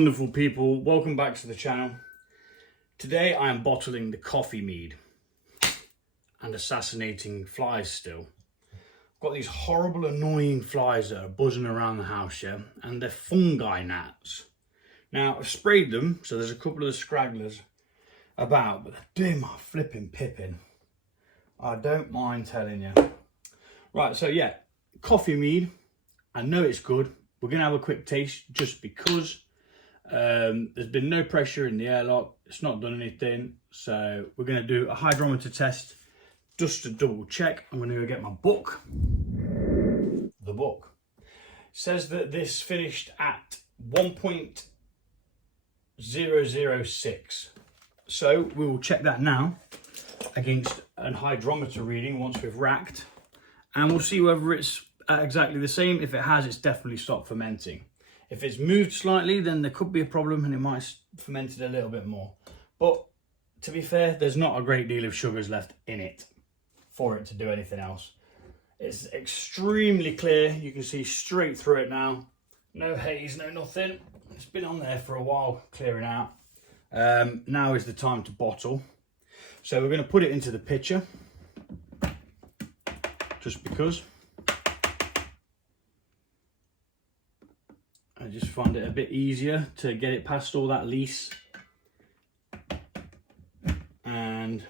wonderful people, welcome back to the channel. Today I am bottling the coffee mead and assassinating flies still. I've got these horrible annoying flies that are buzzing around the house, yeah, and they're fungi gnats. Now I've sprayed them, so there's a couple of scragglers about, but they're doing my flipping pippin. I don't mind telling you. Right, so yeah, coffee mead. I know it's good. We're going to have a quick taste just because there's been no pressure in the airlock. It's not done anything. So we're going to do a hydrometer test just to double check. I'm going to go get my book. The book says that this finished at 1.006. So we will check that now against a hydrometer reading once we've racked. And we'll see whether it's exactly the same. If it has, it's definitely stopped fermenting. If it's moved slightly, then there could be a problem and it might have fermented a little bit more. But to be fair, there's not a great deal of sugars left in it for it to do anything else. It's extremely clear. You can see straight through it now. No haze, no nothing. It's been on there for a while, clearing out. Now is the time to bottle. So we're going to put it into the pitcher, just because. I just find it a bit easier to get it past all that lease. And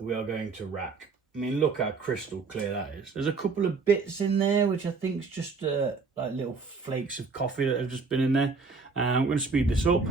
we are going to rack. I mean, look how crystal clear that is. There's a couple of bits in there, which I think is just like little flakes of coffee that have just been in there. I'm going to speed this up.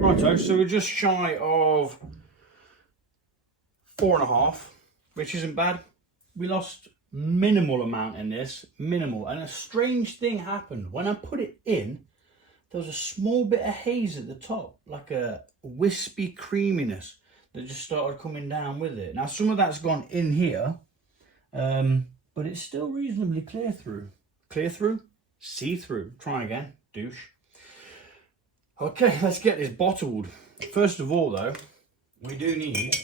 Righto, so we're just shy of 4.5, which isn't bad. We lost minimal amount in this, minimal. And a strange thing happened. When I put it in, there was a small bit of haze at the top, like a wispy creaminess that just started coming down with it. Now, some of that's gone in here, but it's still reasonably clear through. Clear through? See through. Try again, douche. Okay, let's get this bottled. First of all though, we do need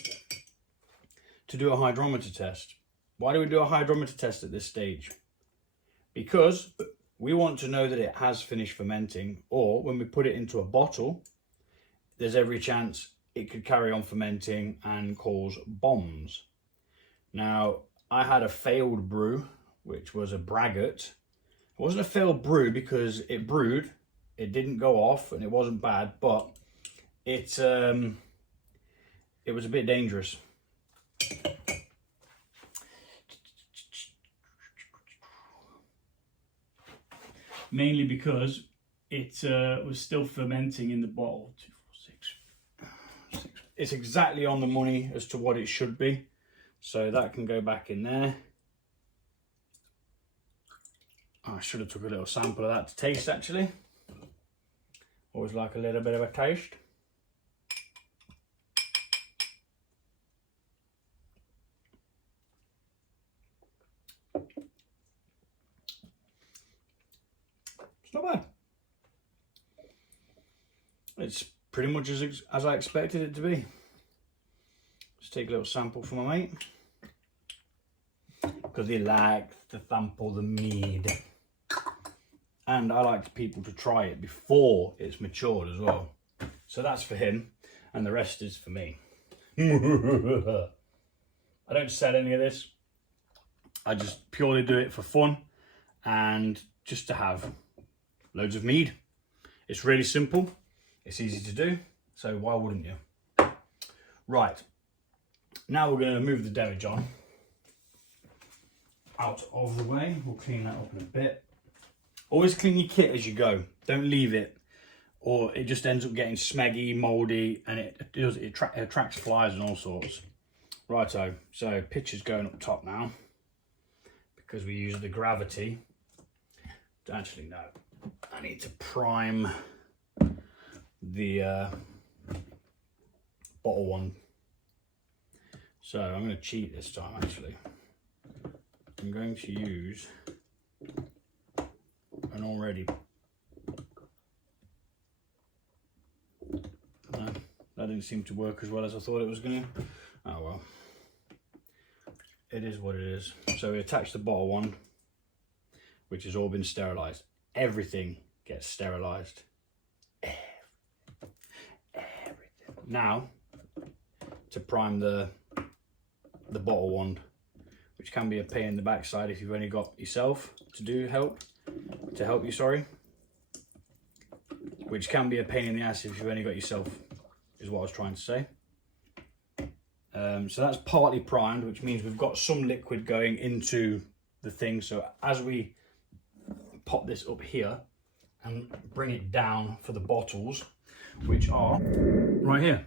to do a hydrometer test. Why do we do a hydrometer test at this stage? Because we want to know that it has finished fermenting, or when we put it into a bottle, there's every chance it could carry on fermenting and cause bombs. Now, I had a failed brew, which was a braggart. It wasn't a failed brew because it brewed. It didn't go off and it wasn't bad, but it was a bit dangerous. Mainly because it was still fermenting in the bottle. 2, 4, 6, 6. It's exactly on the money as to what it should be. So that can go back in there. I should have took a little sample of that to taste actually. Always like a little bit of a taste. It's not bad. It's pretty much as I expected it to be. Just take a little sample from my mate. Because he likes to sample the mead. And I like people to try it before it's matured as well. So that's for him, and the rest is for me. I don't sell any of this. I just purely do it for fun and just to have loads of mead. It's really simple. It's easy to do. So why wouldn't you? Right. Now we're going to move the demijohn out of the way. We'll clean that up in a bit. Always clean your kit as you go. Don't leave it, or it just ends up getting smeggy, mouldy, and it attracts flies and all sorts. Righto, so pitcher's going up top now because we use the gravity. Actually, no, I need to prime the bottle one. So I'm going to cheat this time actually. I'm going to use an already didn't seem to work as well as I thought it was going to. Oh well, it is what it is. So we attach the bottle one, which has all been sterilised. Everything gets sterilised. Everything. Now, to prime the bottle wand, which can be a pain in the backside if you've only got yourself to help you, sorry. Which can be a pain in the ass if you've only got yourself, is what I was trying to say. So that's partly primed, which means we've got some liquid going into the thing. So as we pop this up here and bring it down for the bottles, which are right here.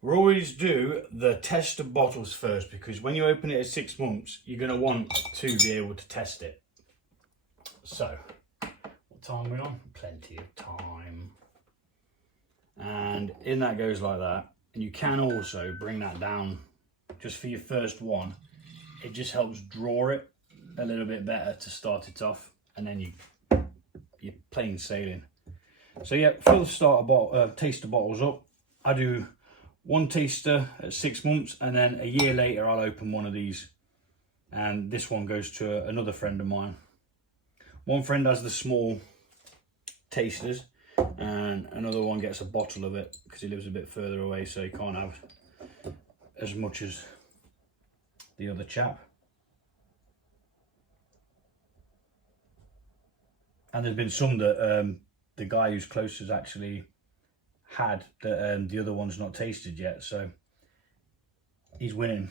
We always do the test of bottles first, because when you open it at 6 months, you're going to want to be able to test it. So, what time are we on? Plenty of time. And in that goes like that. And you can also bring that down just for your first one. It just helps draw it a little bit better to start it off. And then you're plain sailing. So yeah, fill the taster bottles up. I do one taster at 6 months, and then a year later I'll open one of these, and this one goes to another friend of mine. One friend has the small tasters, and another one gets a bottle of it because he lives a bit further away, so he can't have as much as the other chap. And there's been some that the guy who's close has actually had that the other one's not tasted yet, so he's winning,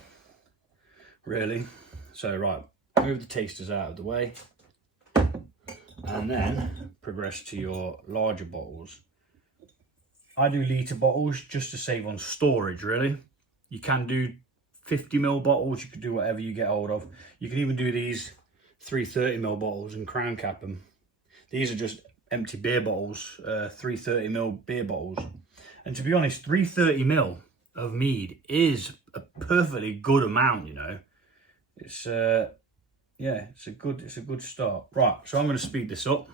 really. So right, move the tasters out of the way, and then progress to your larger bottles. I do litre bottles just to save on storage, really. You can do 50ml bottles, you could do whatever you get hold of. You can even do these 330ml bottles and crown cap them. These are just empty beer bottles, 330ml beer bottles. And to be honest, 330ml of mead is a perfectly good amount, you know. It's yeah, it's a good start. Right, so I'm going to speed this up.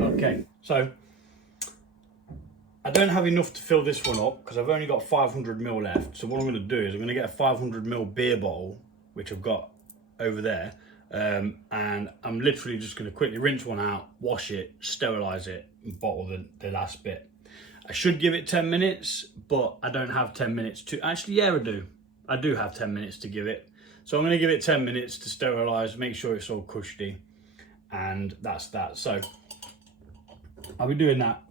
Okay, so I don't have enough to fill this one up because I've only got 500ml left. So what I'm going to do is I'm going to get a 500ml beer bottle, which I've got over there, and I'm literally just going to quickly rinse one out, wash it, sterilise it, and bottle the last bit. I should give it 10 minutes, but I don't have 10 minutes to... Actually, yeah, I do. I do have 10 minutes to give it. So I'm going to give it 10 minutes to sterilise, make sure it's all cushy, and that's that. So I'll be doing that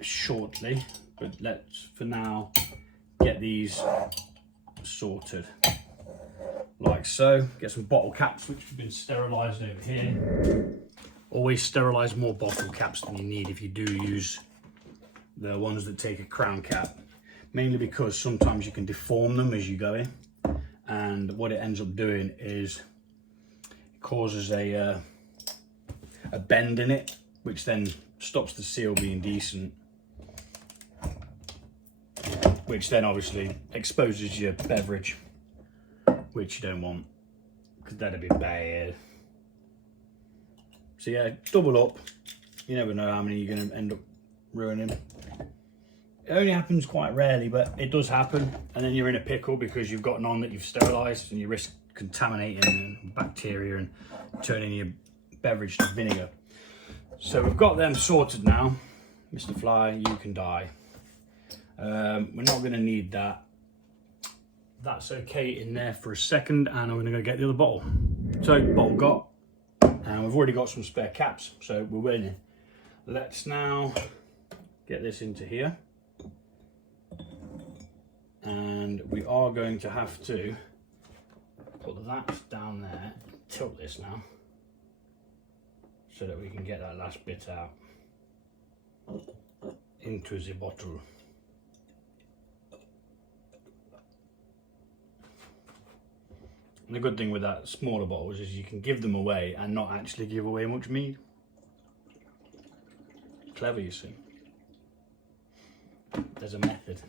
shortly, but let's for now get these sorted like so. Get some bottle caps which have been sterilised over here. Always sterilise more bottle caps than you need if you do use the ones that take a crown cap, mainly because sometimes you can deform them as you go in, and what it ends up doing is it causes a bend in it, which then stops the seal being decent, which then obviously exposes your beverage, which you don't want, because that'd be bad. So yeah, double up. You never know how many you're going to end up ruining. It only happens quite rarely, but it does happen, and then you're in a pickle because you've got none that you've sterilised, and you risk contaminating bacteria and turning your beverage to vinegar. So we've got them sorted now. Mr. Fly, you can die. We're not going to need that. That's okay in there for a second, and I'm going to go get the other bottle. So bottle got, and we've already got some spare caps, so we're winning. Let's now get this into here, and we are going to have to put that down there, tilt this now, so that we can get that last bit out into the bottle. And the good thing with that smaller bottles is you can give them away and not actually give away much mead. Clever, you see. There's a method.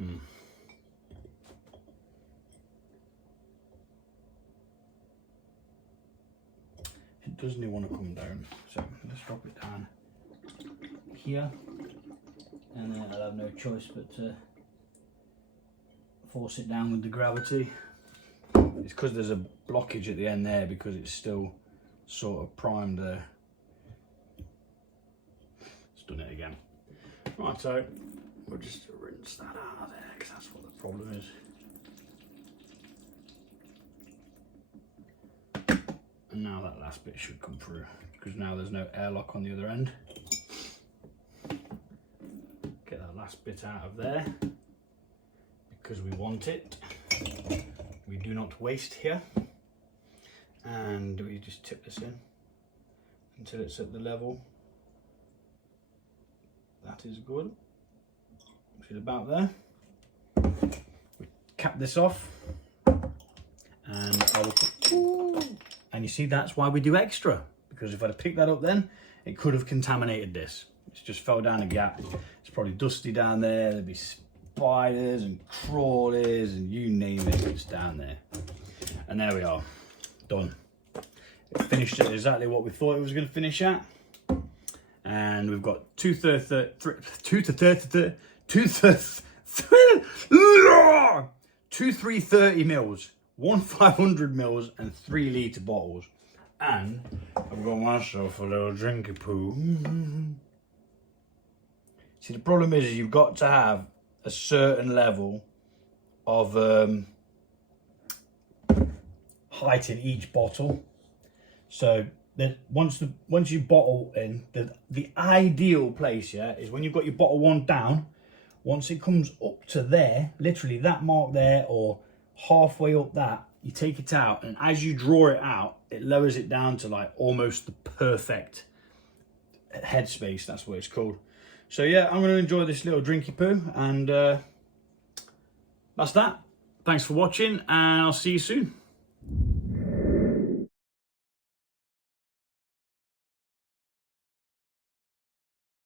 It doesn't want to come down, so let's drop it down here, and then I'll have no choice but to force it down with the gravity. It's because there's a blockage at the end there because it's still sort of primed there. It's done it again. Right, so we'll just rinse that out of there because that's what the problem is. And now that last bit should come through because now there's no airlock on the other end. Get that last bit out of there because we want it. We do not waste here. And we just tip this in until it's at the level. That is good. Which is about there. We cap this off. And I will put, and you see, that's why we do extra, because if I'd have picked that up then, it could have contaminated this. It's just fell down a gap. It's probably dusty down there. There'd be spiders and crawlies and you name it, it's down there. And there we are, done. It finished at exactly what we thought it was going to finish at. And we've got 330 mils. 1 500 mils and 3 litre bottles. And I've got myself a little drinky poo. See, the problem is you've got to have a certain level of height in each bottle. So that once you bottle in, the ideal place, yeah, is when you've got your bottle one down. Once it comes up to there, literally that mark there, or halfway up that, you take it out, and as you draw it out, it lowers it down to like almost the perfect headspace. That's what it's called. So yeah, I'm going to enjoy this little drinky poo, and that's that. Thanks for watching, and I'll see you soon.